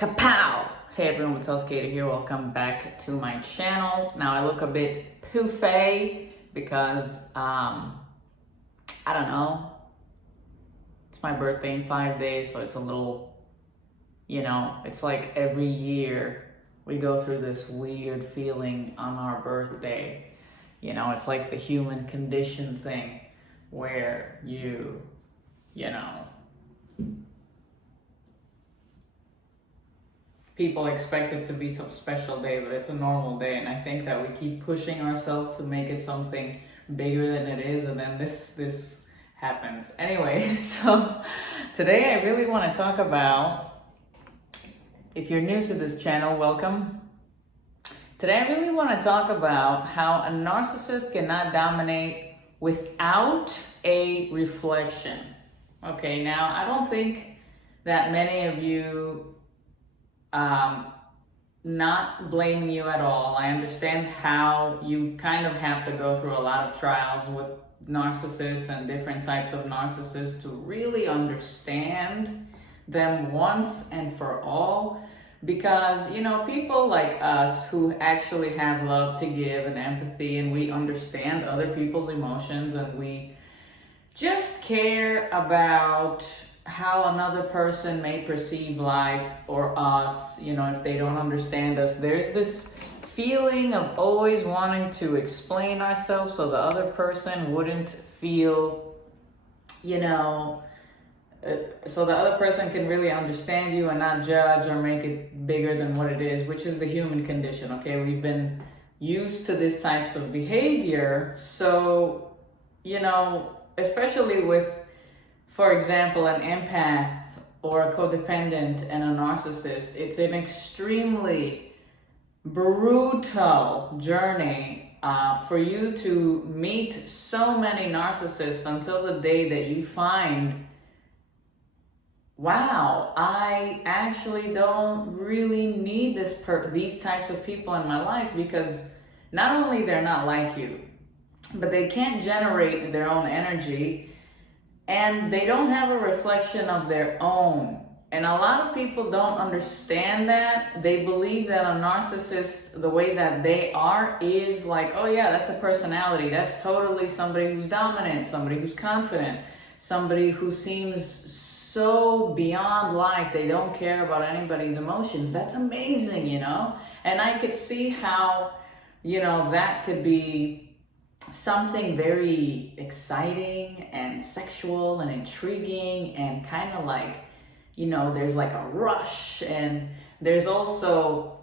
Kapow! Hey everyone, Batel here. Welcome back to my channel. Now I look a bit poofy because, I don't know, it's my birthday in 5 days, so it's a little, it's like every year we go through this weird feeling on our birthday. It's like the human condition thing where people expect it to be some special day, but it's a normal day. And I think that we keep pushing ourselves to make it something bigger than it is. And then this happens. Anyway, so today I really want to talk about, if you're new to this channel, welcome. Today I really want to talk about how a narcissist cannot dominate without a reflection. Okay, now I don't think that many of you, not blaming you at all. I understand how you kind of have to go through a lot of trials with narcissists and different types of narcissists to really understand them once and for all. Because, people like us who actually have love to give and empathy, and we understand other people's emotions, and we just care about how another person may perceive life or us, if they don't understand us. There's this feeling of always wanting to explain ourselves so the other person wouldn't feel, so the other person can really understand you and not judge or make it bigger than what it is, which is the human condition, okay? We've been used to these types of behavior. So, especially with, for example, an empath or a codependent and a narcissist, it's an extremely brutal journey for you to meet so many narcissists until the day that you find, wow, I actually don't really need these types of people in my life, because not only they're not like you, but they can't generate their own energy. And they don't have a reflection of their own. And a lot of people don't understand that. They believe that a narcissist, the way that they are, is like, oh yeah, that's a personality. That's totally somebody who's dominant, somebody who's confident, somebody who seems so beyond life. They don't care about anybody's emotions. That's amazing, And I could see how, that could be something very exciting and sexual and intriguing, and kind of like, there's like a rush, and there's also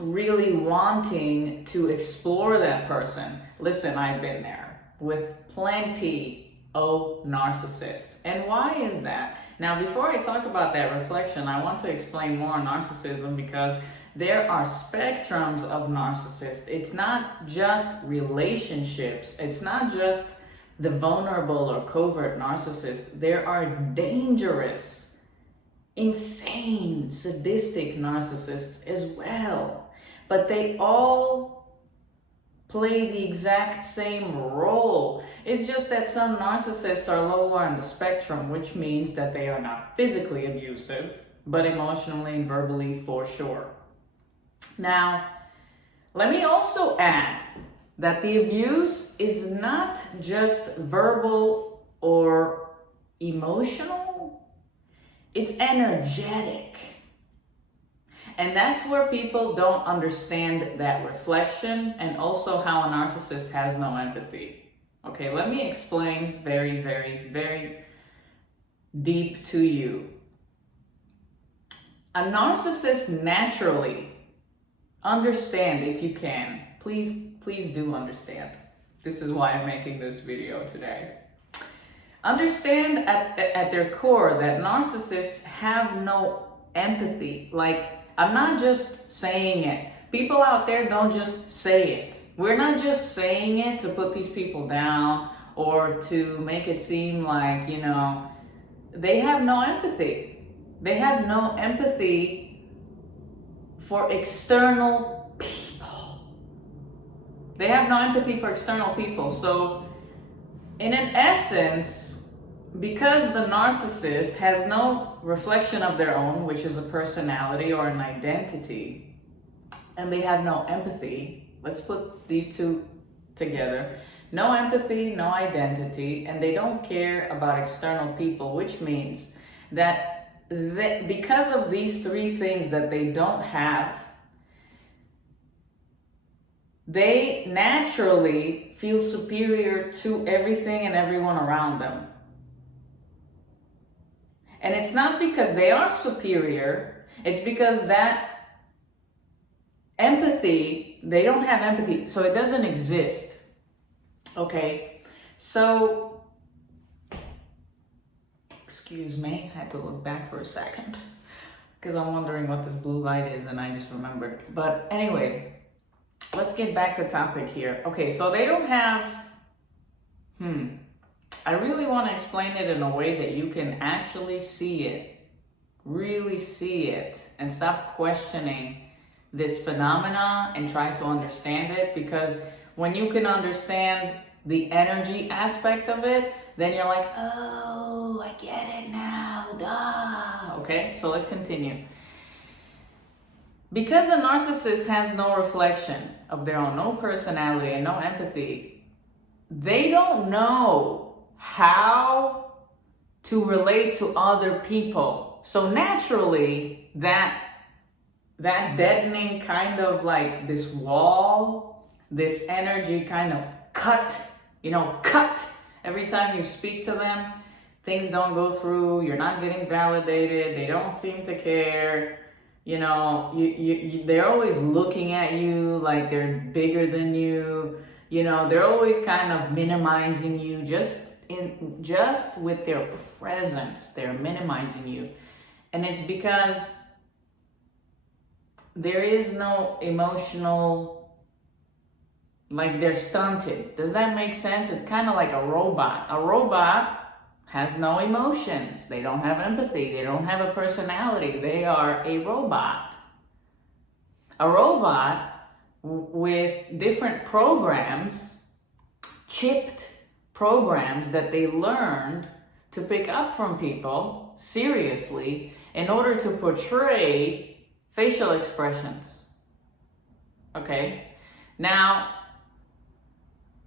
really wanting to explore that person. Listen, I've been there with plenty of narcissists. And why is that? Now, before I talk about that reflection, I want to explain more on narcissism, because there are spectrums of narcissists. It's not just relationships. It's not just the vulnerable or covert narcissists. There are dangerous, insane, sadistic narcissists as well. But they all play the exact same role. It's just that some narcissists are lower on the spectrum, which means that they are not physically abusive, but emotionally and verbally for sure. Now, let me also add that the abuse is not just verbal or emotional, it's energetic. And that's where people don't understand that reflection, and also how a narcissist has no empathy. Okay, let me explain very, very, very deep to you. A narcissist naturally, understand, if you can, please do understand. This is why I'm making this video today. Understand at their core that narcissists have no empathy. Like, I'm not just saying it. People out there don't just say it. We're not just saying it to put these people down or to make it seem like, they have no empathy. They have no empathy for external people. They have no empathy for external people. So, in an essence, because the narcissist has no reflection of their own, which is a personality or an identity, and they have no empathy. Let's put these two together. No empathy, no identity, and they don't care about external people, which means that because of these three things that they don't have, they naturally feel superior to everything and everyone around them. And it's not because they are superior, it's because that empathy, they don't have empathy, so it doesn't exist. Okay, so, excuse me, I had to look back for a second because I'm wondering what this blue light is and I just remembered. But anyway, let's get back to topic here. Okay, so they don't have, I really want to explain it in a way that you can actually see it, really see it, and stop questioning this phenomena and try to understand it, because when you can understand the energy aspect of it, then you're like, oh, I get it now, duh. Okay, so let's continue. Because the narcissist has no reflection of their own, no personality and no empathy, they don't know how to relate to other people. So naturally, that deadening kind of like this wall, this energy kind of cut every time you speak to them. Things don't go through, you're not getting validated, they don't seem to care. You know, they're always looking at you like they're bigger than you. You know, they're always kind of minimizing you, just with their presence, they're minimizing you. And it's because there is no emotional, like they're stunted. Does that make sense? It's kind of like a robot. A robot has no emotions. They don't have empathy. They don't have a personality. They are a robot. A robot with different programs, chipped programs that they learned to pick up from people seriously in order to portray facial expressions. Okay? Now,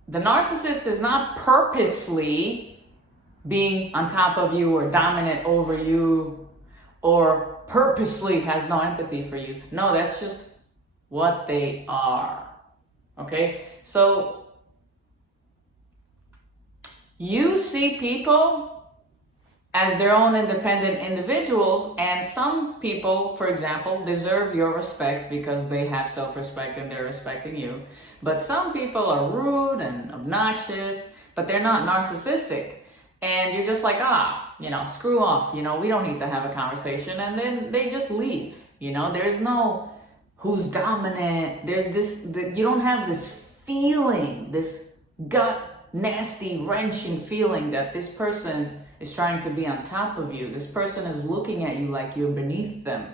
the narcissist is not purposely being on top of you or dominant over you or purposely has no empathy for you. No, that's just what they are. Okay? So, you see people as their own independent individuals, and some people, for example, deserve your respect because they have self-respect and they're respecting you. But some people are rude and obnoxious, but they're not narcissistic. And you're just like, screw off, we don't need to have a conversation. And then they just leave, there's no who's dominant. There's you don't have this feeling, this gut, nasty, wrenching feeling that this person is trying to be on top of you. This person is looking at you like you're beneath them.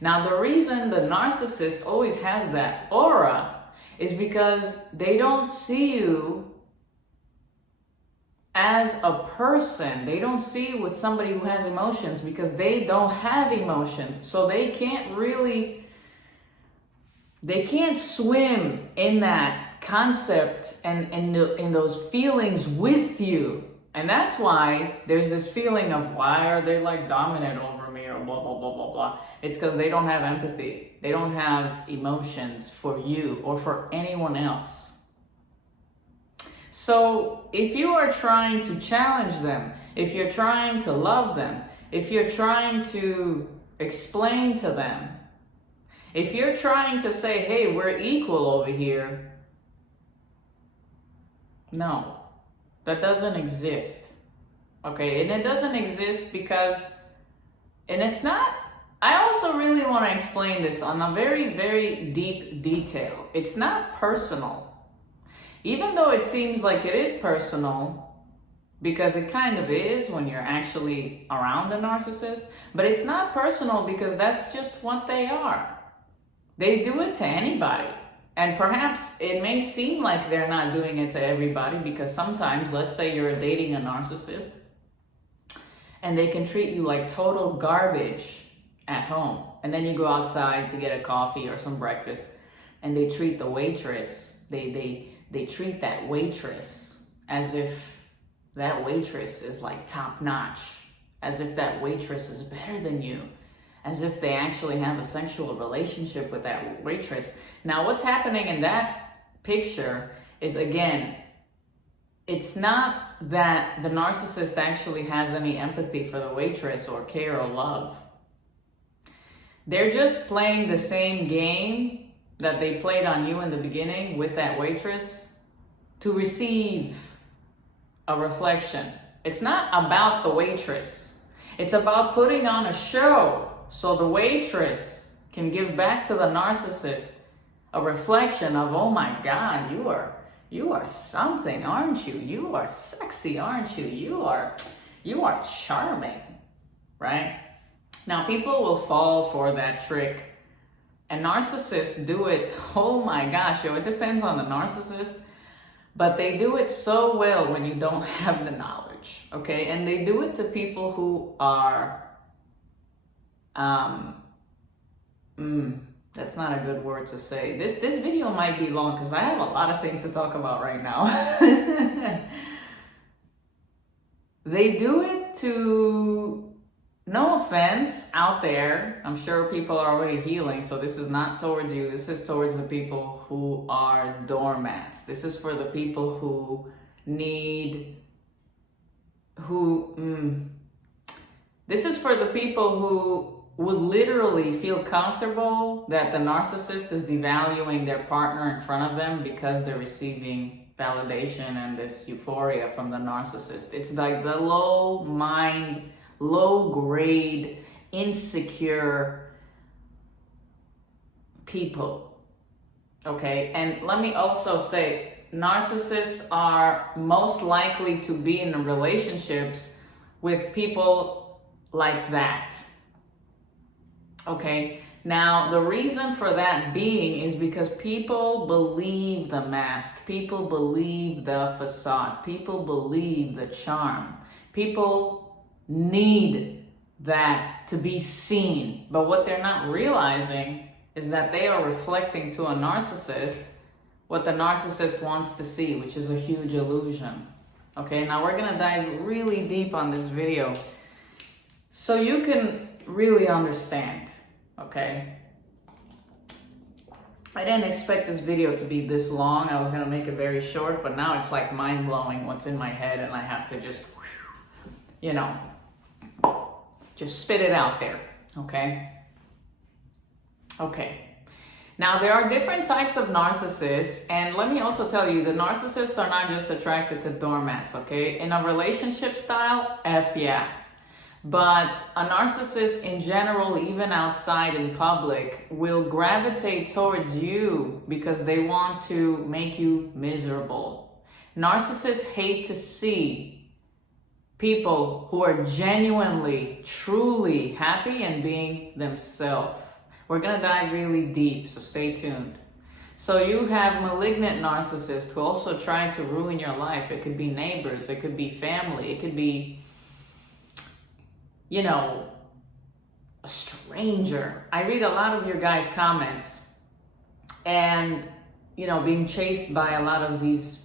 Now, the reason the narcissist always has that aura is because they don't see you as a person. They don't see you with somebody who has emotions because they don't have emotions. So they can't swim in that concept and in those feelings with you. And that's why there's this feeling of, why are they like dominant over me or blah, blah, blah, blah, blah. It's because they don't have empathy. They don't have emotions for you or for anyone else. So if you are trying to challenge them, if you're trying to love them, if you're trying to explain to them, if you're trying to say, hey, we're equal over here, no. That doesn't exist, okay? And it doesn't exist because, and it's not, I also really want to explain this on a very, very deep detail. It's not personal. Even though it seems like it is personal, because it kind of is when you're actually around a narcissist, but it's not personal because that's just what they are. They do it to anybody. And perhaps it may seem like they're not doing it to everybody, because sometimes, let's say you're dating a narcissist, And they can treat you like total garbage at home. And then you go outside to get a coffee or some breakfast, and they treat the waitress, they treat that waitress as if that waitress is like top notch, as if that waitress is better than you, as if they actually have a sexual relationship with that waitress. Now, what's happening in that picture is, again, it's not that the narcissist actually has any empathy for the waitress or care or love. They're just playing the same game that they played on you in the beginning with that waitress to receive a reflection. It's not about the waitress. It's about putting on a show so the waitress can give back to the narcissist a reflection of, oh my God, you are something, aren't you? You are sexy, aren't you? You are charming, right? Now, people will fall for that trick, and narcissists do it, oh my gosh, it depends on the narcissist, but they do it so well when you don't have the knowledge, okay? And they do it to people who are, that's not a good word to say. This video might be long because I have a lot of things to talk about right now. They do it to, no offense out there, I'm sure people are already healing, so this is not towards you. This is towards the people who are doormats. This is for the people who this is for the people who would literally feel comfortable that the narcissist is devaluing their partner in front of them because they're receiving validation and this euphoria from the narcissist. It's like the low mind, low grade, insecure people. Okay, and let me also say, narcissists are most likely to be in relationships with people like that. Okay, now the reason for that being is because people believe the mask, people believe the facade, people believe the charm, people need that to be seen. But what they're not realizing is that they are reflecting to a narcissist what the narcissist wants to see, which is a huge illusion. Okay, now we're gonna dive really deep on this video so you can really understand, okay? I didn't expect this video to be this long. I was gonna make it very short, but now it's like mind-blowing what's in my head, and I have to just, you know, just spit it out there, okay? Okay. Now, there are different types of narcissists, and let me also tell you, the narcissists are not just attracted to doormats, okay? In a relationship style, F yeah. But a narcissist in general, even outside in public, will gravitate towards you because they want to make you miserable. Narcissists hate to see people who are genuinely, truly happy and being themselves. We're gonna dive really deep, so stay tuned. So you have malignant narcissists who also try to ruin your life. It could be neighbors, it could be family, it could be, you know, a stranger. I read a lot of your guys' comments and, you know, being chased by a lot of these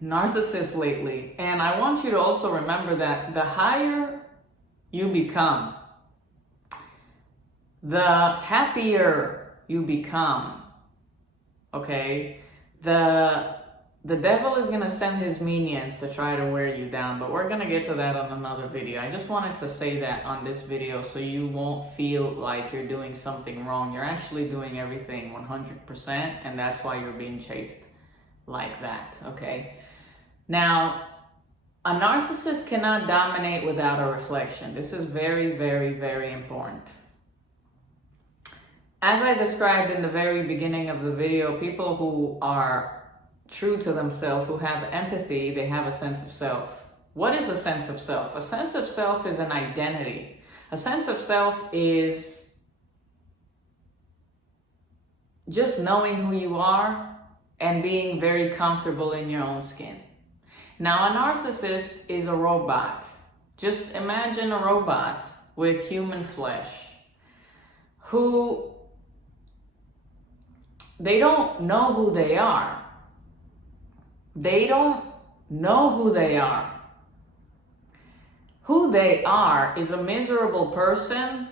narcissists lately. And I want you to also remember that the higher you become, the happier you become, okay? The devil is gonna send his minions to try to wear you down, but we're gonna get to that on another video. I just wanted to say that on this video so you won't feel like you're doing something wrong. You're actually doing everything 100%, and that's why you're being chased like that, okay? Now, a narcissist cannot dominate without a reflection. This is very, very, very important. As I described in the very beginning of the video, people who are true to themselves, who have empathy, they have a sense of self. What is a sense of self? A sense of self is an identity. A sense of self is just knowing who you are and being very comfortable in your own skin. Now, a narcissist is a robot. Just imagine a robot with human flesh who they don't know who they are. They don't know who they are. Who they are is a miserable person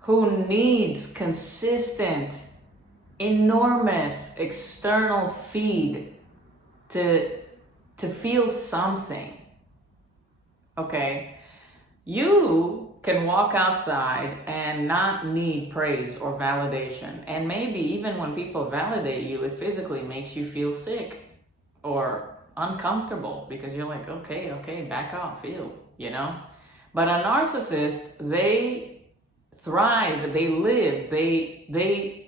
who needs consistent, enormous external feed to feel something. Okay? You can walk outside and not need praise or validation. And maybe even when people validate you, it physically makes you feel sick or uncomfortable because you're like, okay, back off, feel, you know? But a narcissist, they thrive, they live, they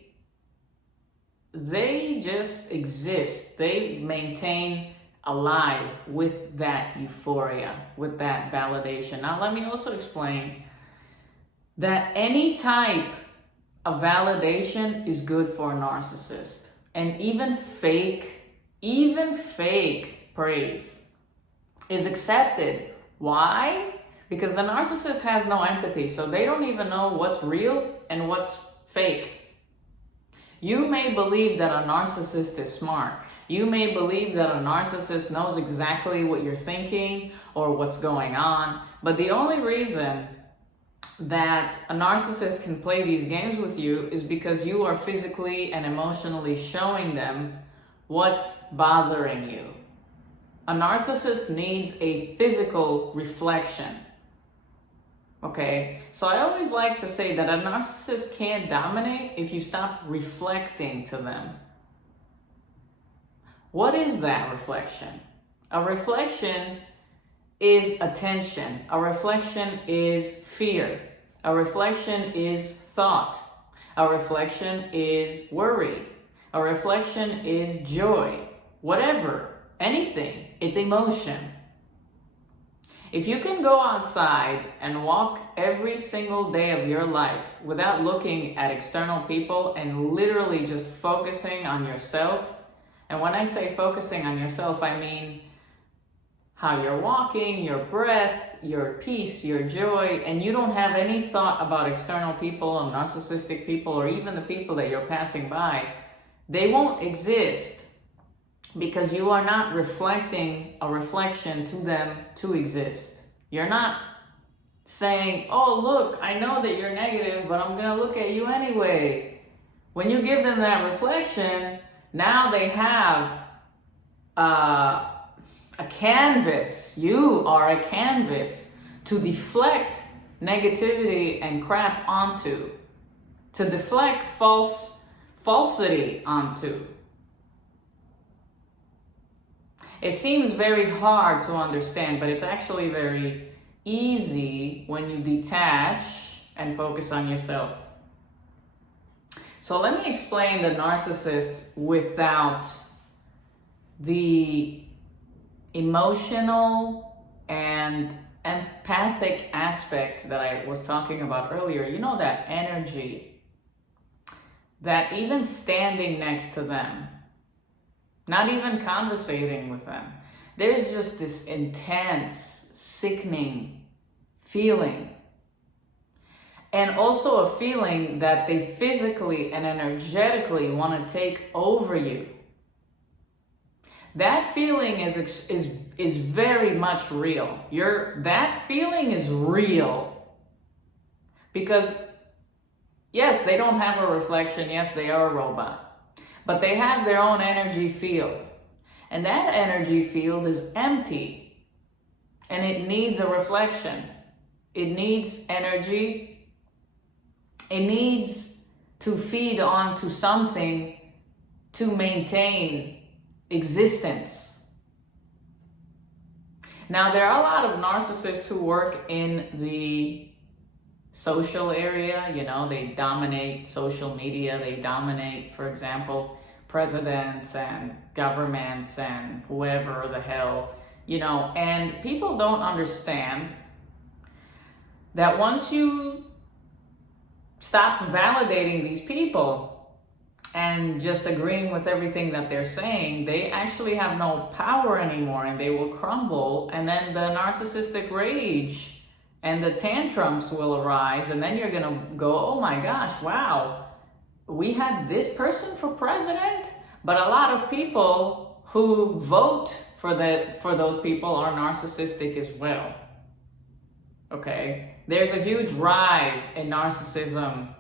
just exist. They maintain alive with that euphoria, with that validation. Now, let me also explain that any type of validation is good for a narcissist. And even fake praise is accepted. Why? Because the narcissist has no empathy, so they don't even know what's real and what's fake. You may believe that a narcissist is smart. You may believe that a narcissist knows exactly what you're thinking or what's going on, but the only reason that a narcissist can play these games with you is because you are physically and emotionally showing them what's bothering you. A narcissist needs a physical reflection. Okay, so I always like to say that a narcissist can't dominate if you stop reflecting to them. What is that reflection? A reflection is attention. A reflection is fear. A reflection is thought. A reflection is worry. A reflection is joy. Whatever, anything, it's emotion. If you can go outside and walk every single day of your life without looking at external people and literally just focusing on yourself, and when I say focusing on yourself, I mean how you're walking, your breath, your peace, your joy, and you don't have any thought about external people or narcissistic people or even the people that you're passing by, they won't exist because you are not reflecting a reflection to them to exist. You're not saying, oh, look, I know that you're negative, but I'm going to look at you anyway. When you give them that reflection, now they have a canvas. You are a canvas to deflect negativity and crap onto, to deflect falsity onto. It seems very hard to understand, but it's actually very easy when you detach and focus on yourself. So let me explain the narcissist without the emotional and empathic aspect that I was talking about earlier. You know, that energy, that even standing next to them, not even conversating with them, there's just this intense, sickening feeling. And also a feeling that they physically and energetically want to take over you. That feeling is very much real. That feeling is real. Because, yes, they don't have a reflection. Yes, they are a robot. But they have their own energy field. And that energy field is empty. And it needs a reflection. It needs energy. It needs to feed onto something to maintain existence. Now, there are a lot of narcissists who work in the social area. You know, they dominate social media. They dominate, for example, presidents and governments and whoever the hell, you know, and people don't understand that once you stop validating these people and just agreeing with everything that they're saying, they actually have no power anymore and they will crumble. And then the narcissistic rage and the tantrums will arise. And then you're going to go, oh my gosh, wow, we had this person for president? But a lot of people who vote for those people are narcissistic as well. Okay? There's a huge rise in narcissism.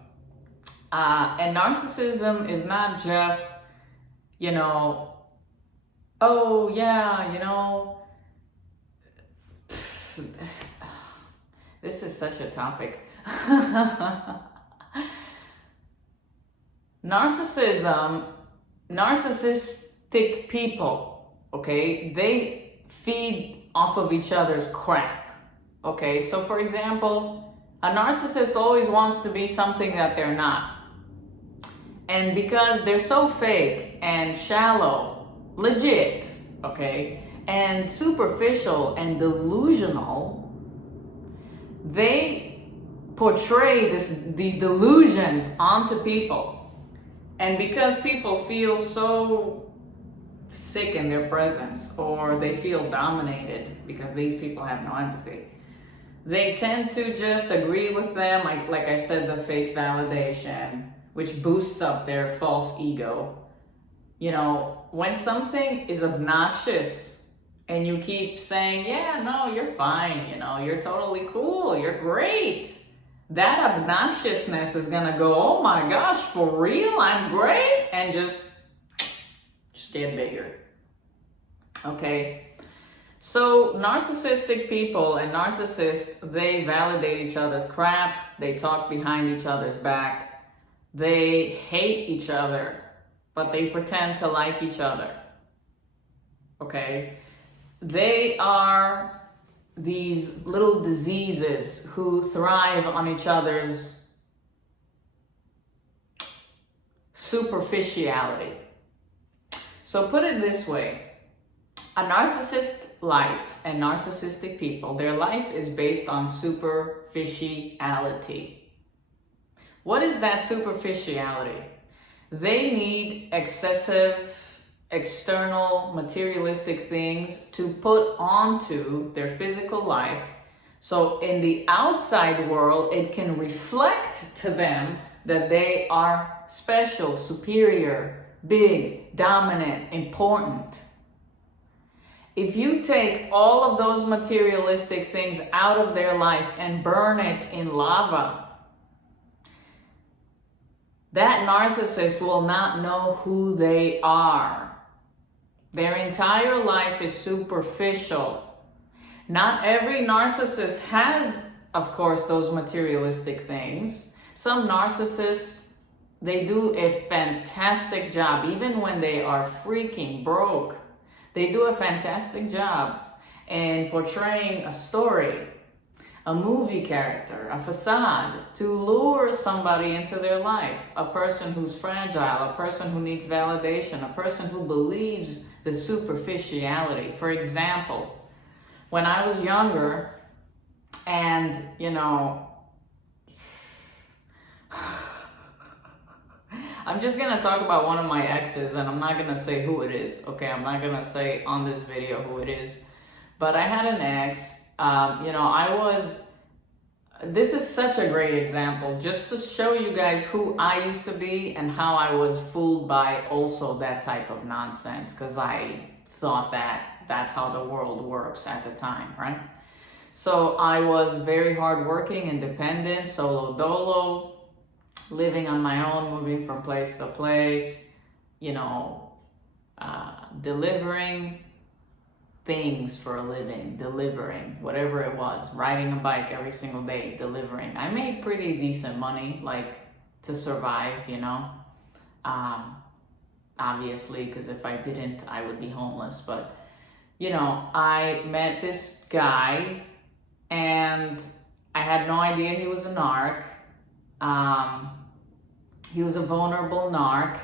And narcissism is not just, oh yeah, this is such a topic. Narcissistic people, okay, they feed off of each other's crap. Okay, so for example, a narcissist always wants to be something that they're not. And because they're so fake and shallow, legit, okay, and superficial and delusional, they portray these delusions onto people. And because people feel so sick in their presence, or they feel dominated because these people have no empathy, they tend to just agree with them, like I said, the fake validation, which boosts up their false ego. When something is obnoxious and you keep saying, yeah, no, you're fine, you're totally cool, you're great, that obnoxiousness is gonna go, oh my gosh, for real, I'm great, and just get bigger. Okay? So narcissistic people and narcissists, they validate each other's crap, they talk behind each other's back, they hate each other, but they pretend to like each other. Okay? They are these little diseases who thrive on each other's superficiality. So put it this way, a narcissist life and narcissistic people, their life is based on superficiality. What is that superficiality? They need excessive external materialistic things to put onto their physical life, so in the outside world it can reflect to them that they are special, superior, big, dominant, important. If you take all of those materialistic things out of their life and burn it in lava, that narcissist will not know who they are. Their entire life is superficial. Not every narcissist has, of course, those materialistic things. Some narcissists, they do a fantastic job, even when they are freaking broke. They do a fantastic job in portraying a story, a movie character, a facade, to lure somebody into their life. A person who's fragile, a person who needs validation, a person who believes the superficiality. For example, when I was younger, and I'm just gonna talk about one of my exes, and I'm not gonna say who it is, okay? I'm not gonna say on this video who it is, but I had an ex. This is such a great example, just to show you guys who I used to be and how I was fooled by also that type of nonsense, because I thought that that's how the world works at the time, right? So I was very hardworking, independent, solo dolo, living on my own, moving from place to place, delivering things for a living, delivering whatever it was, riding a bike every single day, delivering. I made pretty decent money, to survive, obviously, because if I didn't, I would be homeless. But I met this guy and I had no idea he was a narc. He was a vulnerable narc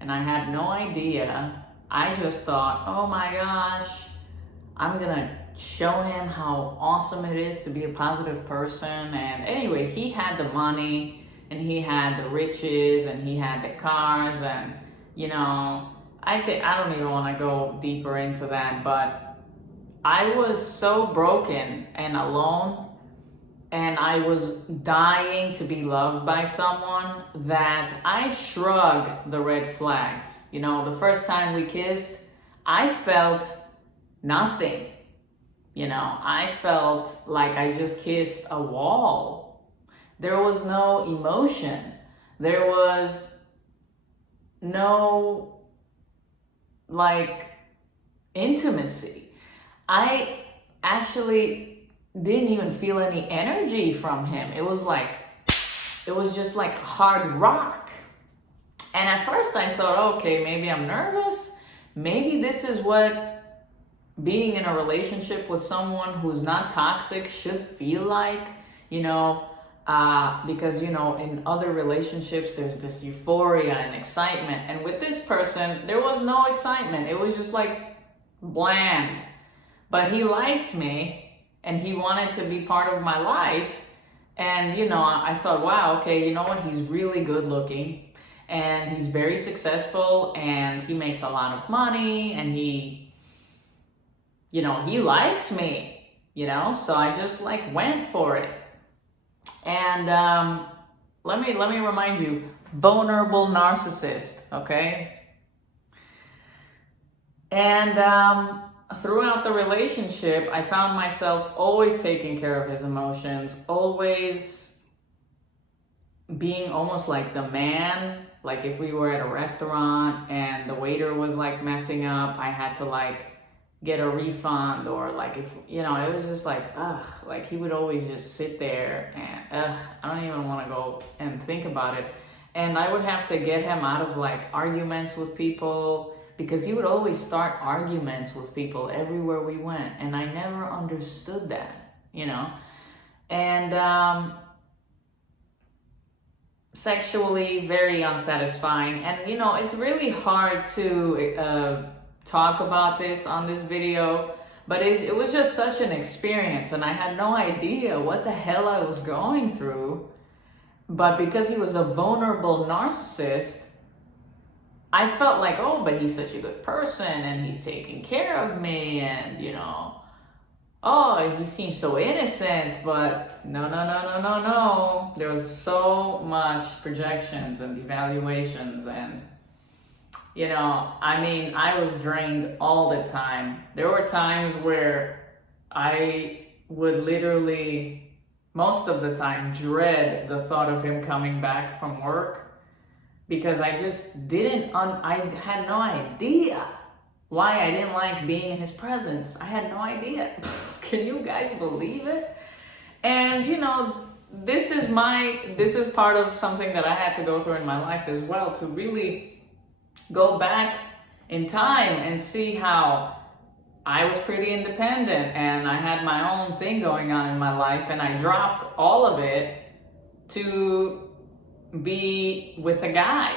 and I had no idea. I just thought, oh my gosh, I'm gonna show him how awesome it is to be a positive person. And anyway, he had the money, and he had the riches and he had the cars, and I don't even want to go deeper into that, but I was so broken and alone, and I was dying to be loved by someone that I shrugged the red flags. The first time we kissed, I felt nothing. I felt like I just kissed a wall. There was no emotion. There was no, intimacy. I actually didn't even feel any energy from him. It was just like hard rock. And at first I thought, okay, maybe I'm nervous. Maybe this is what being in a relationship with someone who's not toxic should feel like, because, in other relationships, there's this euphoria and excitement. And with this person, there was no excitement. It was just bland. But he liked me and he wanted to be part of my life. And, I thought, wow, okay, you know what? He's really good looking and he's very successful and he makes a lot of money and he likes me, so I just went for it. And let me remind you, vulnerable narcissist, okay? And throughout the relationship, I found myself always taking care of his emotions, always being almost like the man. Like if we were at a restaurant and the waiter was messing up, I had to get a refund, or if it was just he would always just sit there and I don't even want to go and think about it. And I would have to get him out of arguments with people, because he would always start arguments with people everywhere we went, and I never understood that, and sexually very unsatisfying. And it's really hard to talk about this on this video, but it was just such an experience, and I had no idea what the hell I was going through. But because he was a vulnerable narcissist, I felt oh, but he's such a good person and he's taking care of me, and oh, he seems so innocent. But no. There was so much projections and evaluations, and I was drained all the time. There were times where I would literally, most of the time, dread the thought of him coming back from work, because I just I had no idea why I didn't like being in his presence. I had no idea. Can you guys believe it? And this is part of something that I had to go through in my life as well, to really go back in time and see how I was pretty independent and I had my own thing going on in my life, and I dropped all of it to be with a guy,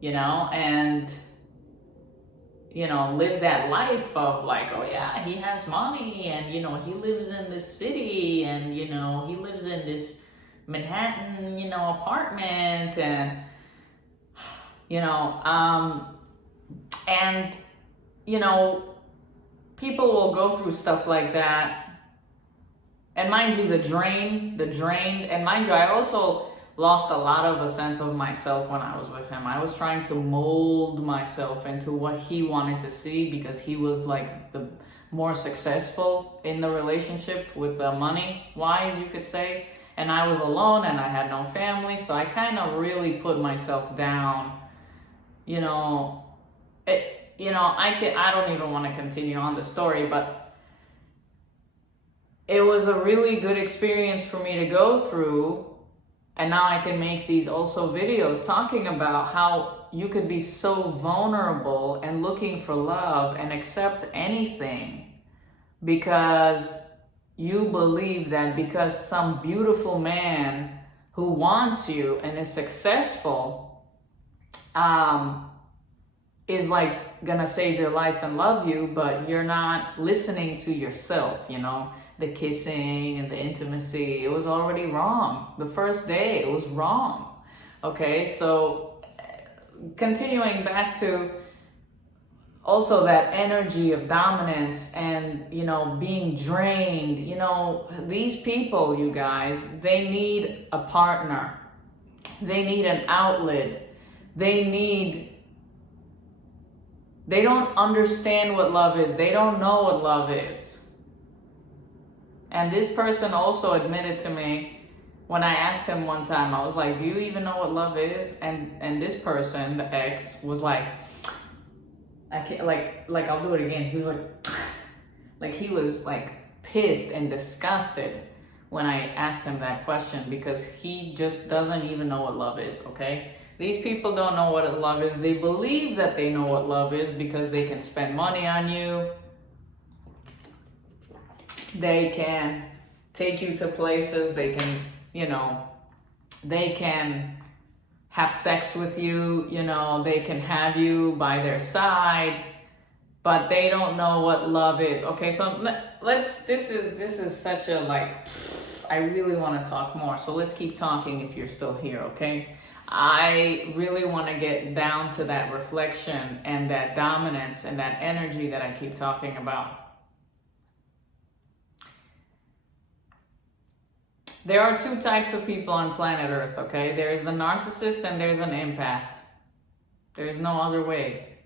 and live that life of oh yeah, he has money, and he lives in this city, and he lives in this Manhattan apartment, and people will go through stuff like that. And mind you, the drained, and mind you, I also lost a lot of a sense of myself when I was with him. I was trying to mold myself into what he wanted to see, because he was the more successful in the relationship with the money wise, you could say. And I was alone and I had no family. So I kind of really put myself down. I don't even want to continue on the story, but it was a really good experience for me to go through. And now I can make these also videos talking about how you could be so vulnerable and looking for love and accept anything because you believe that because some beautiful man who wants you and is successful is gonna save your life and love you, but you're not listening to yourself. The kissing and the intimacy, it was already wrong. The first day, it was wrong. Okay, so continuing back to also that energy of dominance and, you know, being drained. You know, these people, you guys, they need a partner. They need an outlet. They don't understand what love is. They don't know what love is. And this person also admitted to me when I asked him one time, I was like, do you even know what love is? And this person, the ex, was like, I can't, like I'll do it again. He was like he was like pissed and disgusted when I asked him that question, because he just doesn't even know what love is, okay? These people don't know what love is. They believe that they know what love is because they can spend money on you. They can take you to places. They can, you know, they can have sex with you, you know, they can have you by their side, but they don't know what love is. Okay, so this is such a, like, I really want to talk more, so let's keep talking if you're still here, okay? I really want to get down to that reflection and that dominance and that energy that I keep talking about. There are two types of people on planet Earth, okay? There is the narcissist and there's an empath. There is no other way.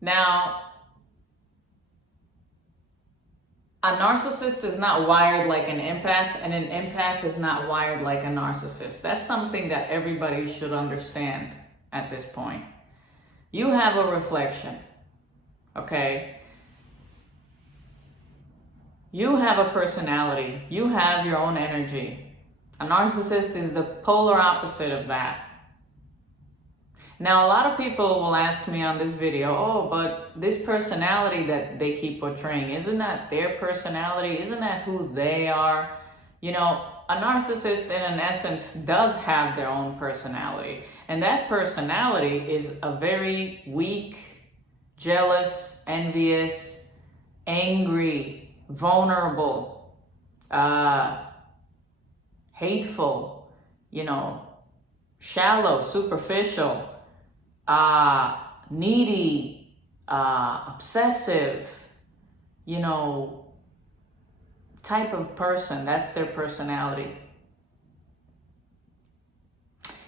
Now, a narcissist is not wired like an empath, and an empath is not wired like a narcissist. That's something that everybody should understand at this point. You have a reflection, okay? You have a personality. You have your own energy. A narcissist is the polar opposite of that. Now, a lot of people will ask me on this video, oh, but this personality that they keep portraying, isn't that their personality? Isn't that who they are? You know, a narcissist in an essence does have their own personality. And that personality is a very weak, jealous, envious, angry, vulnerable, hateful, you know, shallow, superficial, needy, obsessive, you know, type of person. That's their personality.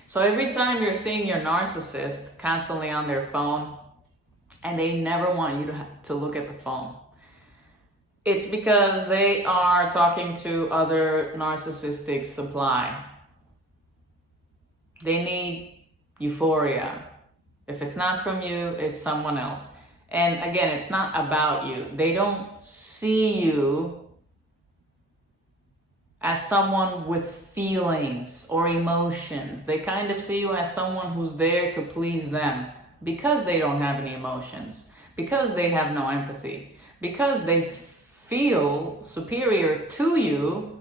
So every time you're seeing your narcissist constantly on their phone and they never want you to look at the phone, it's because they are talking to other narcissistic supply. They need euphoria. If it's not from you, it's someone else. And again, it's not about you. They don't see you as someone with feelings or emotions. They kind of see you as someone who's there to please them because they don't have any emotions, because they have no empathy, because they feel superior to you,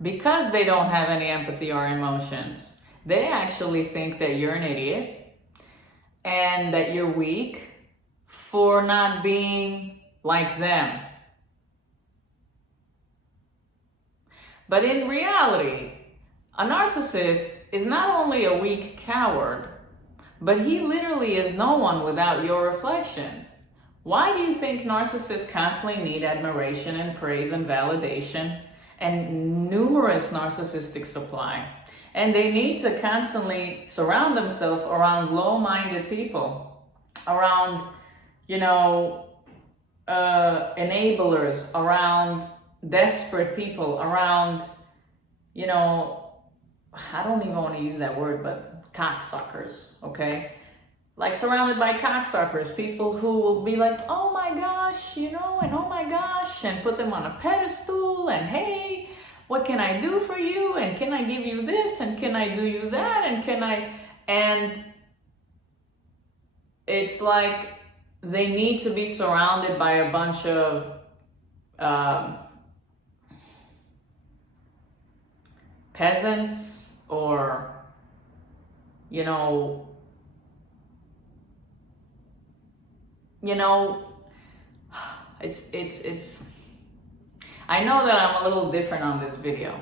because they don't have any empathy or emotions. They actually think that you're an idiot and that you're weak for not being like them. But in reality, a narcissist is not only a weak coward, but he literally is no one without your reflection. Why do you think narcissists constantly need admiration and praise and validation and numerous narcissistic supply? And they need to constantly surround themselves around low-minded people, around, you know, enablers, around desperate people, around, you know, I don't even want to use that word, but cocksuckers, okay? Like surrounded by cocksuckers, people who will be like, oh my gosh, you know, and oh my gosh, and put them on a pedestal, and hey, what can I do for you? And can I give you this? And can I do you that? And it's like they need to be surrounded by a bunch of peasants, or, you know, it's I know that I'm a little different on this video,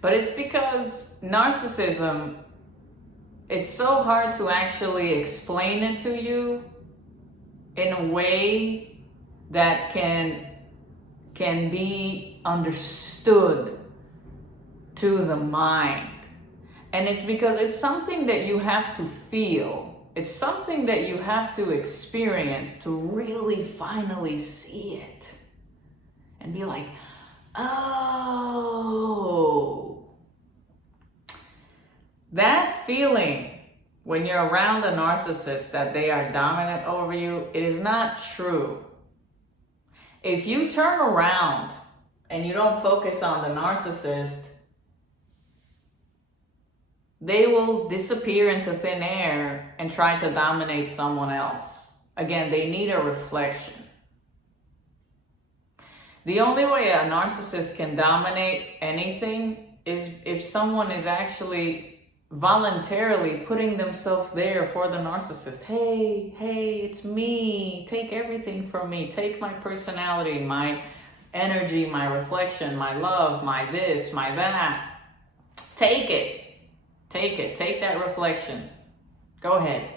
but it's because narcissism it's so hard to actually explain it to you in a way that can be understood to the mind. And it's because it's something that you have to feel. It's something that you have to experience to really finally see it and be like, oh. That feeling when you're around a narcissist that they are dominant over you, it is not true. If you turn around and you don't focus on the narcissist, they will disappear into thin air and try to dominate someone else. Again, they need a reflection. The only way a narcissist can dominate anything is if someone is actually voluntarily putting themselves there for the narcissist. Hey, it's me. Take everything from me. Take my personality, my energy, my reflection, my love, my this, my that. Take it. Take that reflection. Go ahead.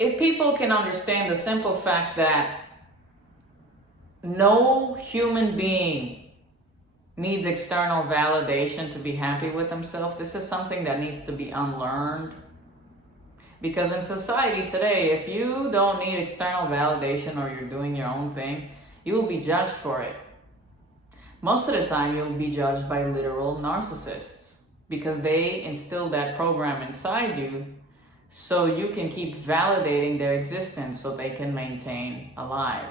If people can understand the simple fact that no human being needs external validation to be happy with themselves, this is something that needs to be unlearned. Because in society today, if you don't need external validation or you're doing your own thing, you will be judged for it. Most of the time, you'll be judged by literal narcissists because they instill that program inside you so you can keep validating their existence so they can maintain alive.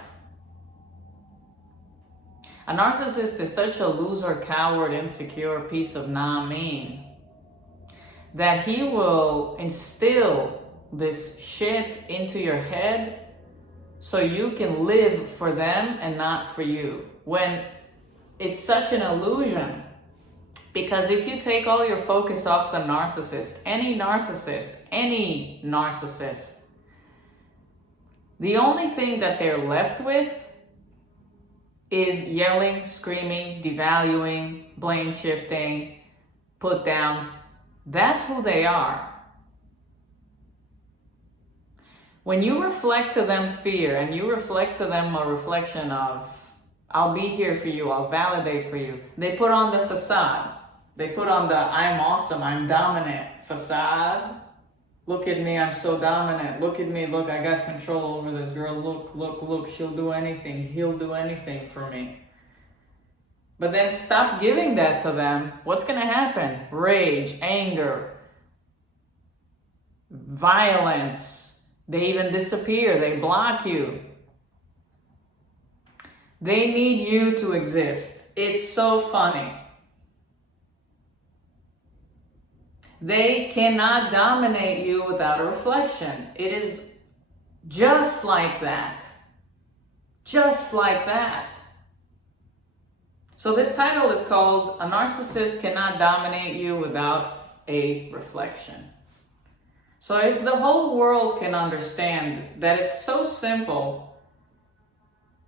A narcissist is such a loser, coward, insecure piece of non-mean that he will instill this shit into your head so you can live for them and not for you. When it's such an illusion, because if you take all your focus off the narcissist, any narcissist, the only thing that they're left with is yelling, screaming, devaluing, blame shifting, put downs. That's who they are. When you reflect to them fear and you reflect to them a reflection of, I'll be here for you, I'll validate for you, they put on the facade. They put on the I'm awesome, I'm dominant facade. Look at me, I'm so dominant. Look at me, look, I got control over this girl. Look, she'll do anything. He'll do anything for me. But then stop giving that to them. What's going to happen? Rage, anger, violence. They even disappear. They block you. They need you to exist. It's so funny. They cannot dominate you without a reflection. It is just like that. Just like that. So this title is called A Narcissist Cannot Dominate You Without a Reflection. So if the whole world can understand that it's so simple,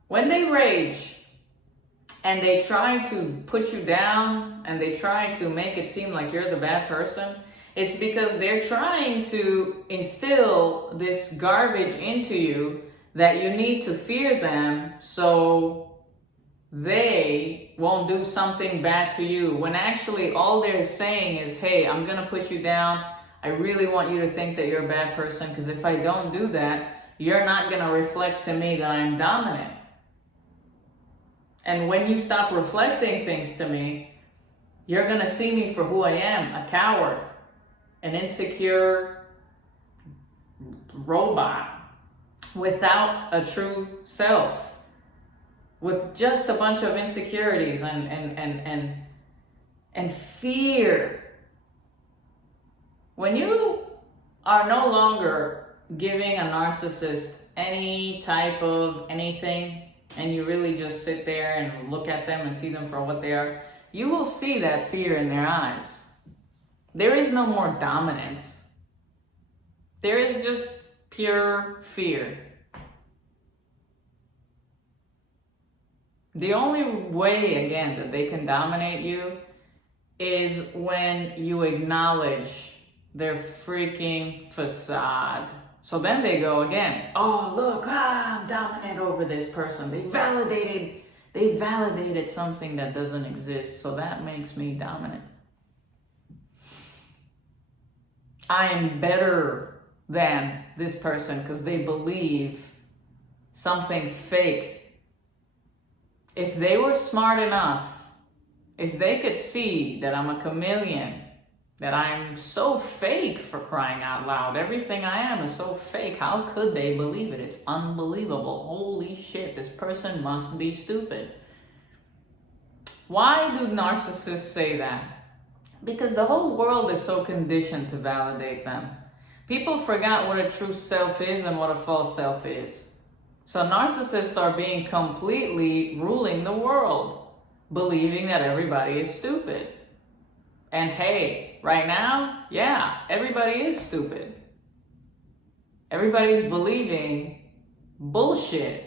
when they rage and they try to put you down and they try to make it seem like you're the bad person, it's because they're trying to instill this garbage into you that you need to fear them so they won't do something bad to you. When actually all they're saying is, hey, I'm going to put you down. I really want you to think that you're a bad person because if I don't do that, you're not going to reflect to me that I'm dominant. And when you stop reflecting things to me, you're going to see me for who I am, a coward, an insecure robot without a true self, with just a bunch of insecurities and fear. When you are no longer giving a narcissist any type of anything, and you really just sit there and look at them and see them for what they are, you will see that fear in their eyes. There is no more dominance. There is just pure fear. The only way, again, that they can dominate you is when you acknowledge their freaking facade. So then they go again, oh, look, I'm dominant over this person. They validated something that doesn't exist, so that makes me dominant. I am better than this person because they believe something fake. If they were smart enough, if they could see that I'm a chameleon, that I'm so fake, for crying out loud, everything I am is so fake, how could they believe it? It's unbelievable. Holy shit, this person must be stupid. Why do narcissists say that? Because the whole world is so conditioned to validate them. People forgot what a true self is and what a false self is. So narcissists are being completely ruling the world, believing that everybody is stupid. And hey, right now, yeah, everybody is stupid. Everybody's believing bullshit.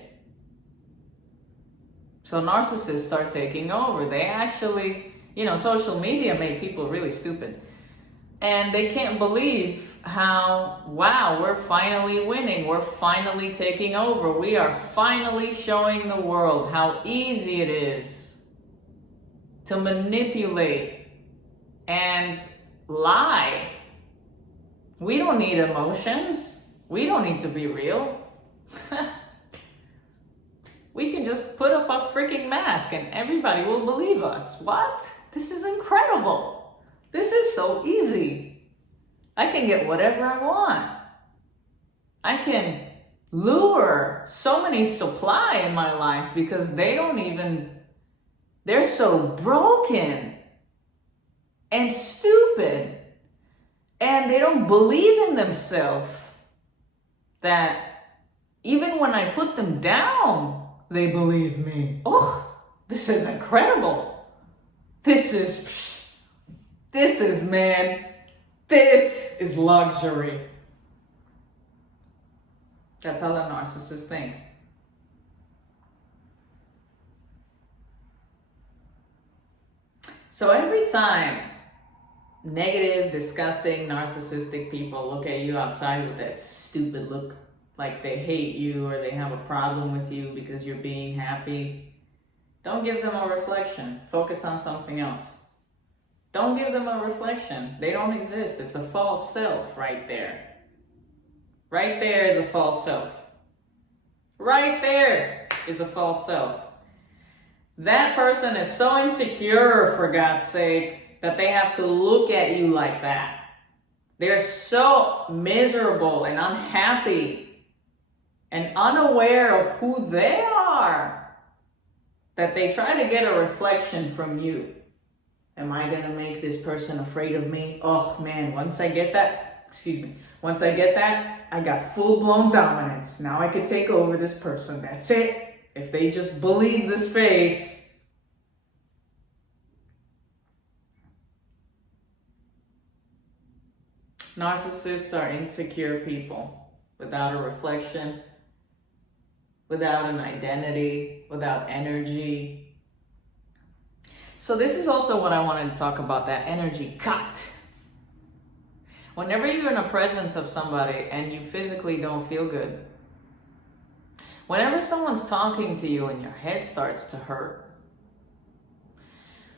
So narcissists are taking over. They actually, social media made people really stupid. And they can't believe how, wow, we're finally winning. We're finally taking over. We are finally showing the world how easy it is to manipulate and lie. We don't need emotions. We don't need to be real. We can just put up a freaking mask and everybody will believe us. What? This is incredible. This is so easy. I can get whatever I want. I can lure so many supply in my life because they're so broken and stupid, and they don't believe in themselves that even when I put them down, they believe me. Oh, this is incredible. This is luxury. That's how the narcissists think. So every time negative, disgusting, narcissistic people look at you outside with that stupid look, like they hate you or they have a problem with you because you're being happy, don't give them a reflection. Focus on something else. Don't give them a reflection. They don't exist. It's a false self right there. Right there is a false self. Right there is a false self. That person is so insecure, for God's sake, that they have to look at you like that. They're so miserable and unhappy and unaware of who they are that they try to get a reflection from you. Am I going to make this person afraid of me? Oh man, once I get that, I got full-blown dominance. Now I can take over this person. That's it. If they just believe this face. Narcissists are insecure people without a reflection, without an identity, without energy. So this is also what I wanted to talk about, that energy cut. Whenever you're in the presence of somebody and you physically don't feel good, whenever someone's talking to you and your head starts to hurt,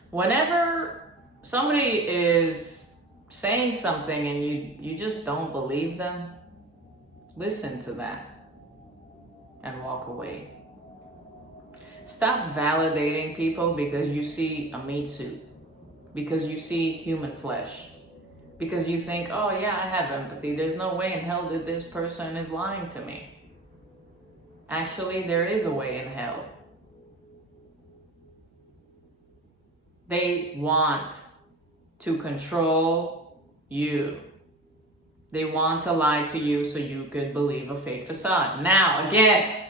whenever somebody is saying something and you just don't believe them, listen to that and walk away. Stop validating people because you see a meat suit, because you see human flesh, because you think, oh yeah, I have empathy. There's no way in hell that this person is lying to me. Actually, there is a way in hell. They want to control you. They want to lie to you so you could believe a fake facade. Now, again,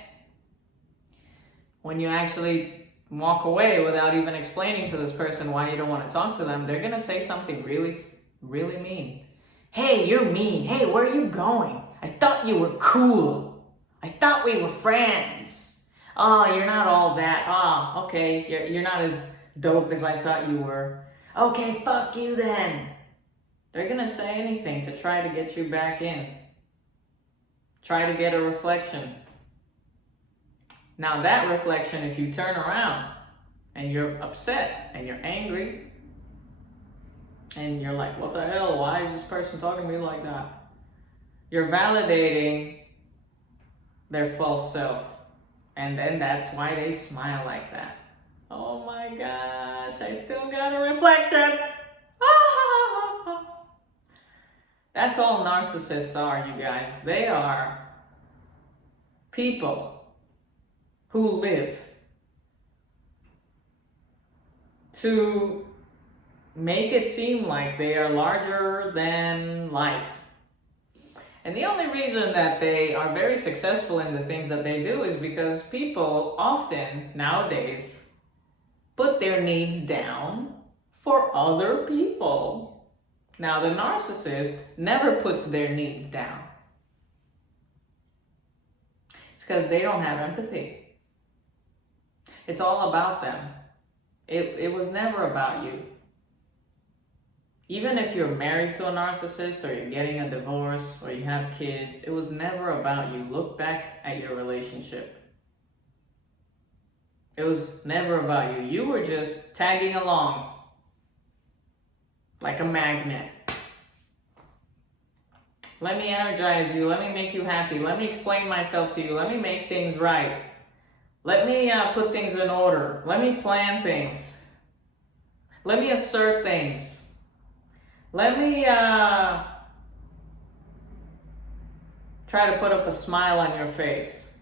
when you actually walk away without even explaining to this person why you don't want to talk to them, they're going to say something really, really mean. Hey, you're mean. Hey, where are you going? I thought you were cool. I thought we were friends. Oh, you're not all that. Oh, okay. You're not as dope as I thought you were. Okay, fuck you then. They're gonna say anything to try to get you back in. Try to get a reflection. Now that reflection, if you turn around and you're upset and you're angry and you're like, what the hell? Why is this person talking to me like that? You're validating their false self. And then that's why they smile like that. Oh my gosh, I still got a reflection. That's all narcissists are, you guys. They are people who live to make it seem like they are larger than life. And the only reason that they are very successful in the things that they do is because people often, nowadays, put their needs down for other people. Now, the narcissist never puts their needs down. It's because they don't have empathy. It's all about them. It was never about you. Even if you're married to a narcissist or you're getting a divorce or you have kids, it was never about you. Look back at your relationship. It was never about you. You were just tagging along like a magnet. Let me energize you. Let me make you happy. Let me explain myself to you. Let me make things right. Let me put things in order. Let me plan things. Let me assert things. Let me try to put up a smile on your face.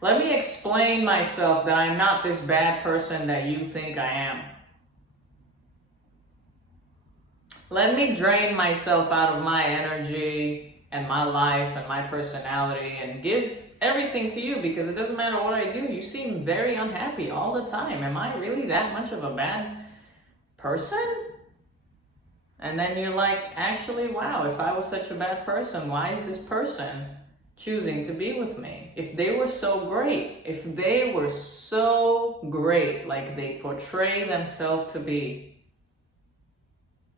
Let me explain myself that I'm not this bad person that you think I am. Let me drain myself out of my energy and my life and my personality and give everything to you, because it doesn't matter what I do. You seem very unhappy all the time. Am I really that much of a bad person? And then you're like, actually, wow, if I was such a bad person, why is this person choosing to be with me? If they were so great, like they portray themselves to be,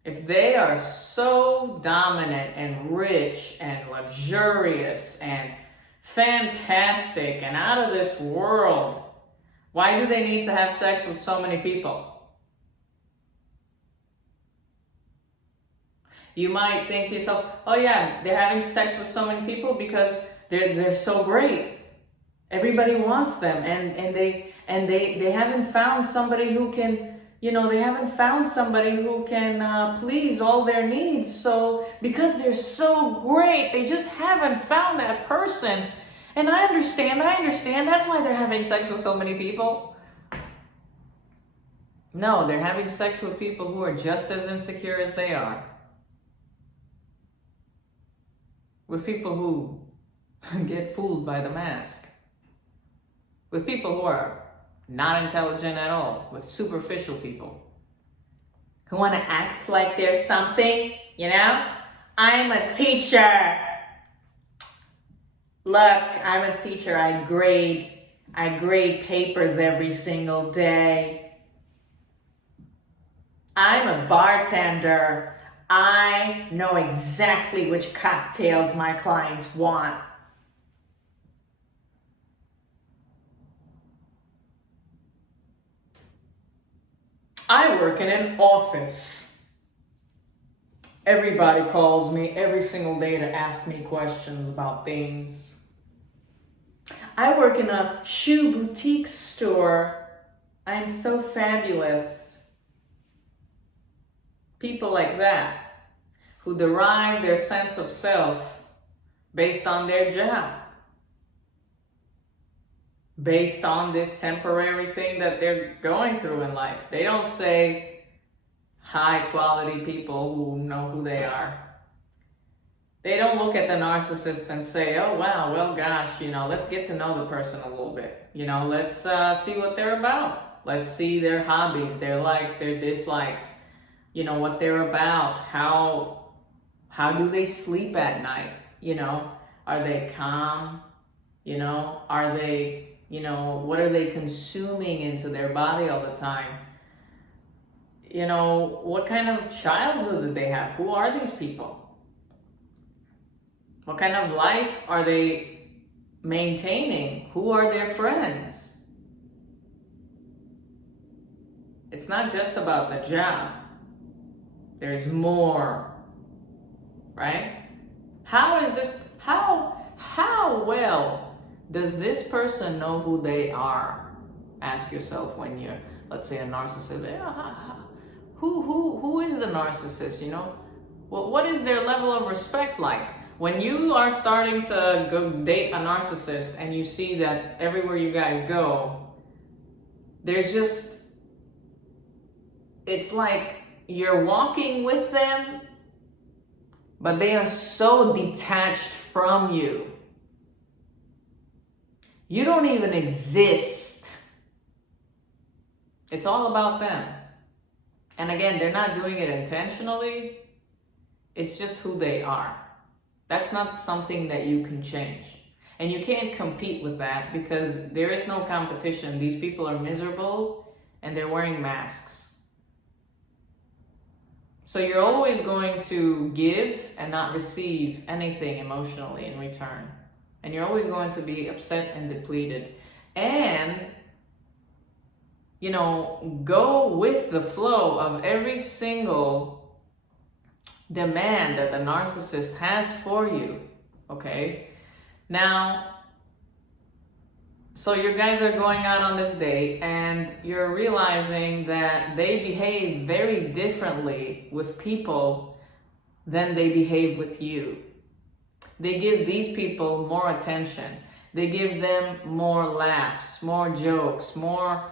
if they are so dominant and rich and luxurious and fantastic and out of this world, why do they need to have sex with so many people? You might think to yourself, oh yeah, they're having sex with so many people because they're so great. Everybody wants them, and they haven't found somebody who can, please all their needs. So because they're so great, they just haven't found that person. And I understand. That's why they're having sex with so many people. No, they're having sex with people who are just as insecure as they are. With people who get fooled by the mask. With people who are not intelligent at all. With superficial people. Who want to act like they're something, I'm a teacher. Look, I'm a teacher. I grade papers every single day. I'm a bartender. I know exactly which cocktails my clients want. I work in an office. Everybody calls me every single day to ask me questions about things. I work in a shoe boutique store. I'm so fabulous. People like that, who derive their sense of self based on their job, based on this temporary thing that they're going through in life. They don't say high quality people who know who they are. They don't look at the narcissist and say, oh wow, well gosh, let's get to know the person a little bit. Let's see what they're about. Let's see their hobbies, their likes, their dislikes. What they're about, how do they sleep at night? Are they calm? You know, are they, you know, what are they consuming into their body all the time? You know, what kind of childhood did they have? Who are these people? What kind of life are they maintaining? Who are their friends? It's not just about the job. There's more, right? How well does this person know who they are? Ask yourself when you're, let's say, a narcissist. Who is the narcissist, you know? What is their level of respect like? When you are starting to go date a narcissist and you see that everywhere you guys go, there's just, it's like you're walking with them, but they are so detached from you. You don't even exist. It's all about them. And again, they're not doing it intentionally. It's just who they are. That's not something that you can change. And you can't compete with that because there is no competition. These people are miserable and they're wearing masks. So you're always going to give and not receive anything emotionally in return. And you're always going to be upset and depleted. And, you know, go with the flow of every single demand that the narcissist has for you, okay? Now, so you guys are going out on this date and you're realizing that they behave very differently with people than they behave with you. They give these people more attention. They give them more laughs, more jokes, more,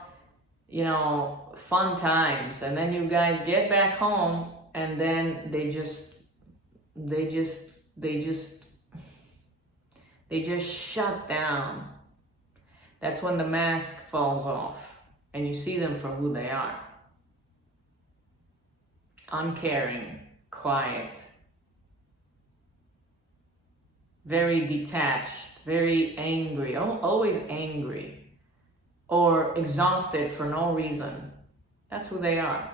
you know, fun times. And then you guys get back home and then they just shut down. That's when the mask falls off and you see them for who they are. Uncaring, quiet, very detached, very angry, always angry, or exhausted for no reason. That's who they are.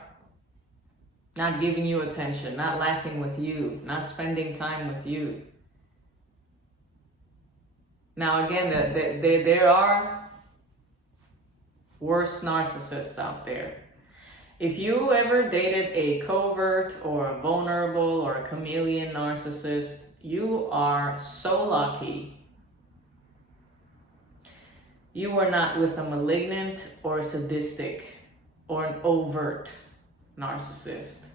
Not giving you attention, not laughing with you, not spending time with you. Now again, there are worse narcissists out there. If you ever dated a covert or a vulnerable or a chameleon narcissist, you are so lucky you were not with a malignant or a sadistic or an overt narcissist.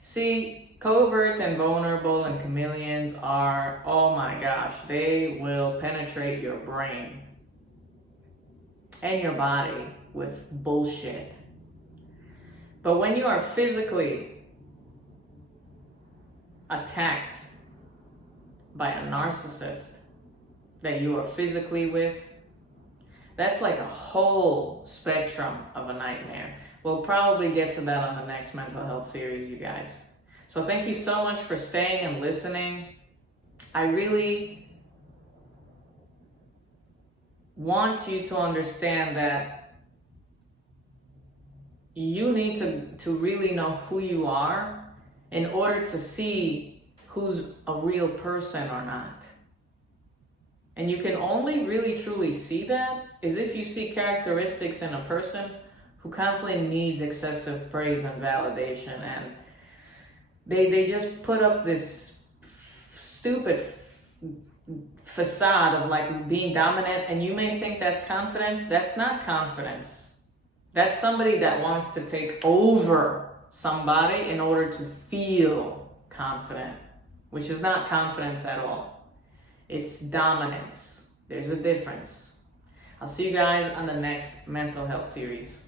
See, covert and vulnerable and chameleons are, oh my gosh, they will penetrate your brain and your body with bullshit. But when you are physically attacked by a narcissist that you are physically with, that's like a whole spectrum of a nightmare. We'll probably get to that on the next mental health series, you guys. So thank you so much for staying and listening. I really want you to understand that you need to really know who you are in order to see who's a real person or not. And you can only really truly see that is if you see characteristics in a person who constantly needs excessive praise and validation, and they just put up this stupid facade of like being dominant, and you may think that's confidence. That's not confidence. That's somebody that wants to take over somebody in order to feel confident, which is not confidence at all. It's dominance. There's a difference. I'll see you guys on the next mental health series.